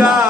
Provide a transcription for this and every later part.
Yeah.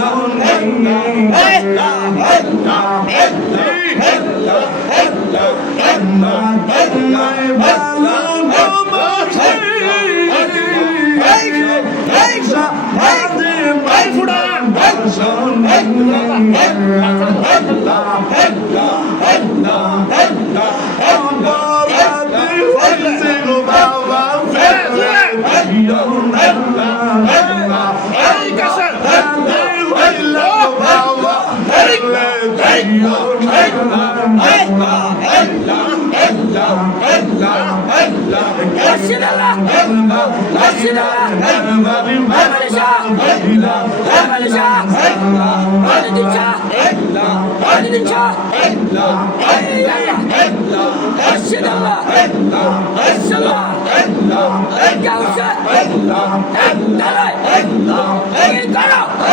ভালো Go, sir!